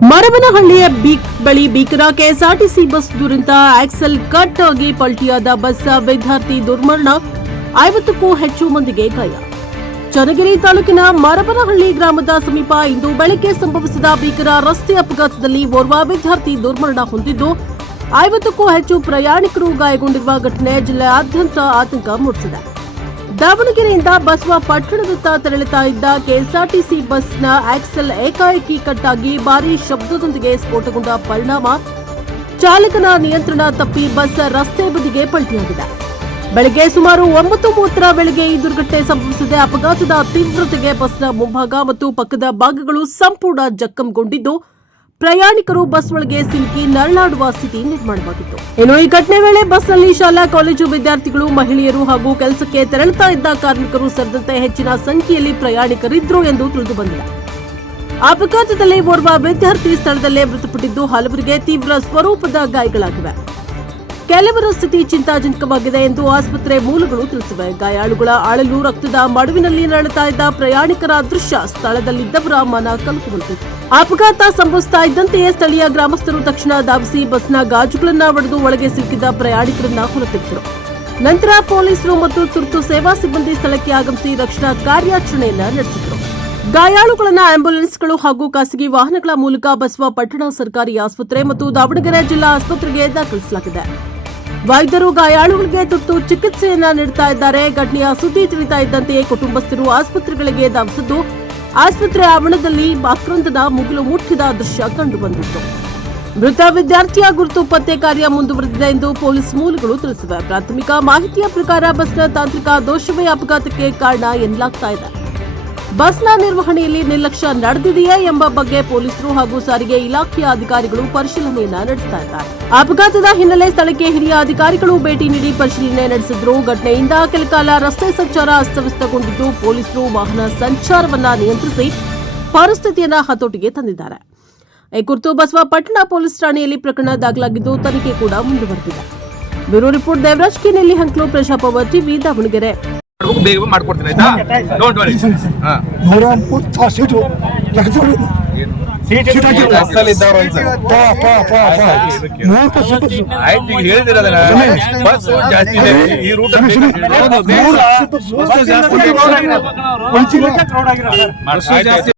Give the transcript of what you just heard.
ಮರಬನಹಳ್ಳಿಯ ಬಳಿ ಭೀಕರ KSRTC bus ದುರಂತ. ಆಕ್ಸೆಲ್ ಕಟ್ ಆಗಿ ಪಲ್ಟಿಯಾದ ಬಸ್, ವಿದ್ಯಾರ್ಥಿ ದುರ್ಮರಣ, 50ಕ್ಕೂ ಹೆಚ್ಚು ಮಂದಿಗೆ ಗಾಯ. ಚನ್ನಗಿರಿ ತಾಲೂಕಿನ ಮರಬನಹಳ್ಳಿ ಗ್ರಾಮದ ಸಮೀಪ ಇಂದು ಬೆಳಗ್ಗೆ ಸಂಭವಿಸಿದ ಭೀಕರ ರಸ್ತೆ ಅಪಘಾತದಲ್ಲಿ ಓರ್ವ ವಿದ್ಯಾರ್ಥಿ ದುರ್ಮರಣ ಹೊಂದಿದ್ದು 50ಕ್ಕೂ ಹೆಚ್ಚು ಪ್ರಯಾಣಿಕರು ಗಾಯಗೊಂಡಿರುವ ಘಟನೆ ಜಿಲ್ಲೆಯಾದ್ಯಂತ ಆತಂಕ ಮೂಡಿಸಿದೆ. ದಾವಣಗೆರೆಯಿಂದ ಬಸವ ಪಟ್ಟಣದತ್ತ ತೆರಳುತ್ತಾ ಇದ್ದ ಕೆಎಸ್ಆರ್ಟಿಸಿ ಬಸ್ನ ಆಕ್ಸೆಲ್ ಏಕಾಏಕಿ ಕಟ್ಟಾಗಿ ಭಾರೀ ಶಬ್ದದೊಂದಿಗೆ ಸ್ಫೋಟಗೊಂಡ ಪರಿಣಾಮ ಚಾಲಕನ ನಿಯಂತ್ರಣ ತಪ್ಪಿ ಬಸ್ ರಸ್ತೆ ಬದಿಗೆ ಪಲ್ಟಿಯಾಗಿದೆ. ಬೆಳಗ್ಗೆ ಸುಮಾರು 9:30 ವೇಳೆಗೆ ಈ ದುರ್ಘಟನೆ ಸಂಭವಿಸಿದೆ. ಅಪಘಾತದ ತೀವ್ರತೆಗೆ ಬಸ್ನ ಮುಂಭಾಗ ಮತ್ತು ಪಕ್ಕದ ಭಾಗಗಳು ಸಂಪೂರ್ಣ ಜಖಂಗೊಂಡಿದ್ದು, ಪ್ರಯಾಣಿಕರು ಬಸ್ ಒಳಗೆ ಸಿಲುಕಿ ನರಳಾಡುವ ಸ್ಥಿತಿ ನಿರ್ಮಾಣವಾಗಿತ್ತು. ಇನ್ನು ಈ ಘಟನೆ ವೇಳೆ ಬಸ್ನಲ್ಲಿ ಶಾಲಾ ಕಾಲೇಜು ವಿದ್ಯಾರ್ಥಿಗಳು, ಮಹಿಳೆಯರು ಹಾಗೂ ಕೆಲಸಕ್ಕೆ ತೆರಳುತ್ತಾ ಇದ್ದ ಕಾರ್ಮಿಕರು ಸೇರಿದಂತೆ ಹೆಚ್ಚಿನ ಸಂಖ್ಯೆಯಲ್ಲಿ ಪ್ರಯಾಣಿಕರಿದ್ದರು ಎಂದು ತಿಳಿದುಬಂದಿದೆ. ಅಪಘಾತದಲ್ಲಿ ಓರ್ವ ವಿದ್ಯಾರ್ಥಿ ಸ್ಥಳದಲ್ಲೇ ಮೃತಪಟ್ಟಿದ್ದು, ಹಲವರಿಗೆ ತೀವ್ರ ಸ್ವರೂಪದ ಗಾಯಗಳಾಗಿವೆ. ಕೆಲವರ ಸ್ಥಿತಿ ಚಿಂತಾಜನಕವಾಗಿದೆ ಎಂದು ಆಸ್ಪತ್ರೆ ಮೂಲಗಳು ತಿಳಿಸಿವೆ. ಗಾಯಾಳುಗಳ ಅಳಲು, ರಕ್ತದ ಮಡುವಿನಲ್ಲಿ ನರಳುತ್ತಾ ಇದ್ದ ಪ್ರಯಾಣಿಕರ ದೃಶ್ಯ ಸ್ಥಳದಲ್ಲಿದ್ದವರ ಮನ ಕಲಕುವಂತಿತ್ತು. ಅಪಘಾತ ಸಂಭವಿಸ್ತಾ ಇದ್ದಂತೆಯೇ ಸ್ಥಳೀಯ ಗ್ರಾಮಸ್ಥರು ತಕ್ಷಣ ಧಾವಿಸಿ ಬಸ್ನ ಗಾಜುಗಳನ್ನು ಒಡೆದು ಒಳಗೆ ಸಿಲುಕಿದ್ದ ಪ್ರಯಾಣಿಕರನ್ನ ಹೊರತೆಗೆದರು. ನಂತರ ಪೊಲೀಸರು ಮತ್ತು ತುರ್ತು ಸೇವಾ ಸಿಬ್ಬಂದಿ ಸ್ಥಳಕ್ಕೆ ಆಗಮಿಸಿ ರಕ್ಷಣಾ ಕಾರ್ಯಾಚರಣೆಯನ್ನು ನಡೆಸಿದರು. ಗಾಯಾಳುಗಳನ್ನು ಆಂಬ್ಯುಲೆನ್ಸ್ಗಳು ಹಾಗೂ ಖಾಸಗಿ ವಾಹನಗಳ ಮೂಲಕ ಬಸವ ಪಟ್ಟಣ ಸರ್ಕಾರಿ ಆಸ್ಪತ್ರೆ ಮತ್ತು ದಾವಣಗೆರೆ ಜಿಲ್ಲಾ ಆಸ್ಪತ್ರೆಗೆ ದಾಖಲಿಸಲಾಗಿದೆ. ವೈದ್ಯರು ಗಾಯಾಳುಗಳಿಗೆ ತುರ್ತು ಚಿಕಿತ್ಸೆಯನ್ನ ನೀಡುತ್ತಾ ಇದ್ದಾರೆ. ಘಟನೆಯ ಸುದ್ದಿ ತಿಳಿತಾ ಇದ್ದಂತೆಯೇ ಕುಟುಂಬಸ್ಥರು ಆಸ್ಪತ್ರೆಗಳಿಗೆ ಧಾವಿಸಿದ್ದು, ಆಸ್ಪತ್ರೆ ಆವರಣದಲ್ಲಿ ಆಕ್ರಂದನ ಮುಗಿಲು ಮುಟ್ಟಿದ ದೃಶ್ಯ ಕಂಡುಬಂದಿತ್ತು. ಮೃತ ವಿದ್ಯಾರ್ಥಿಯ ಗುರುತು ಪತ್ತೆ ಕಾರ್ಯ ಮುಂದುವರೆದಿದೆ ಎಂದು ಪೊಲೀಸ್ ಮೂಲಗಳು ತಿಳಿಸಿವೆ. ಪ್ರಾಥಮಿಕ ಮಾಹಿತಿಯ ಪ್ರಕಾರ ಬಸ್ನ ತಾಂತ್ರಿಕ ದೋಷವೇ ಅಪಘಾತಕ್ಕೆ ಕಾರಣ ಎನ್ನಲಾಗ್ತಾ ಇದೆ. ಬಸ್ನ ನಿರ್ವಹಣೆಯಲ್ಲಿ ನಿರ್ಲಕ್ಷ್ಯ ನಡೆದಿದೆಯೇ ಎಂಬ ಬಗ್ಗೆ ಪೊಲೀಸರು ಹಾಗೂ ಸಾರಿಗೆ ಇಲಾಖೆಯ ಅಧಿಕಾರಿಗಳು ಪರಿಶೀಲನೆಯನ್ನ ನಡೆಸ್ತಾ ಇದ್ದಾರೆ. ಅಪಘಾತದ ಹಿನ್ನೆಲೆ ಸ್ಥಳಕ್ಕೆ ಹಿರಿಯ ಅಧಿಕಾರಿಗಳು ಭೇಟಿ ನೀಡಿ ಪರಿಶೀಲನೆ ನಡೆಸಿದ್ರು. ಘಟನೆಯಿಂದ ಕೆಲಕಾಲ ರಸ್ತೆ ಸಂಚಾರ ಅಸ್ತವ್ಯಸ್ತಗೊಂಡಿದ್ದು, ಪೊಲೀಸರು ವಾಹನ ಸಂಚಾರವನ್ನ ನಿಯಂತ್ರಿಸಿ ಪರಿಸ್ಥಿತಿಯನ್ನ ಹತೋಟಿಗೆ ತಂದಿದ್ದಾರೆ. ಈ ಕುರಿತು ಬಸವ ಪಟ್ಟಣ ಪೊಲೀಸ್ ಠಾಣೆಯಲ್ಲಿ ಪ್ರಕರಣ ದಾಖಲಾಗಿದ್ದು, ತನಿಖೆ ಕೂಡ ಮುಂದುವರೆದಿದೆ. Bureau report, Devaraj K Nelli Hanklu, ಪ್ರಜಾಪವರ್ ಟಿವಿ, ದಾವಣಗೆರೆ. ಬೇಗ ಮಾಡ್ಕೊಡ್ತೀನಿ ಆಯ್ತಾ, ಡೋಂಟ್ ವರಿ. ಆಯ್ತು, ಈಗ ಹೇಳಿದಿರ ಬಸ್ ಜಾಸ್ತಿ ಇದೆ ಈ ರೂಟ್.